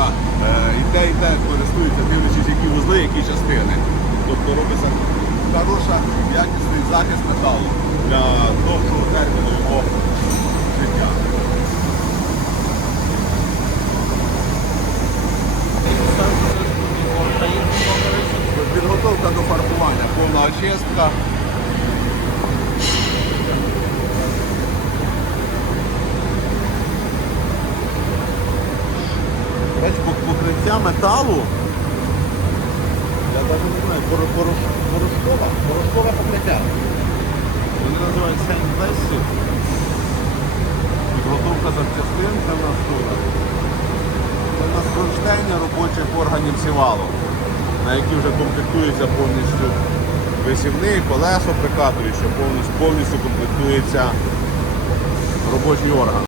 яка е, і те, і те користується, дивлячись, які вузли, які частини. Тобто робиться хороша, якісний захист металу для довгого терміну його життя. Підготовка до фарбування, повна очистка. Покриття металу. Я навіть не знаю, поро- порош- порошкове, порошкове покриття. Вони називають Сен-Бесі. Підготовка запчастин це в нас тут. Це в нас кронштейни робочих органів сівалу, на які вже комплектується повністю висівний, колесо прикатуюче, повністю, повністю комплектується робочий орган.